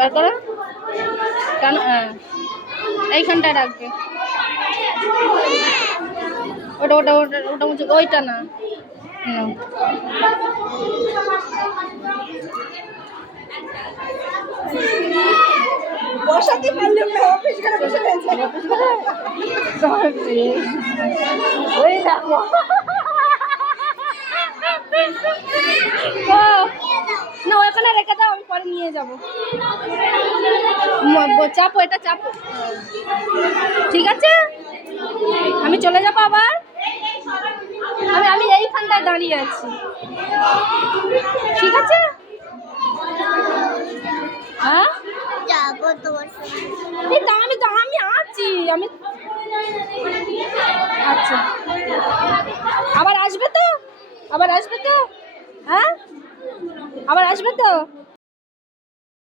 বার করো কেন? হ্যাঁ এইখানটায় রাখবে। ওটা ওটা ওটা ওটা মুছে ওইটা না। বসাতে পারলে অফিস করে বসে রয়েছে। ওই দেখো না ওখানে রেখে দাও, আমি পরে নিয়ে যাবো। চাপো, এটা চাপো। ঠিক আছে, আমি চলে যাবো আবার। আমি এইখানটায় দাঁড়িয়ে আছি, ঠিক আছে? হ্যাঁ যাবো তোমার আমি আছি আমি। আচ্ছা আবার আসবে তো? হ্যাঁ আবার আসবে তো?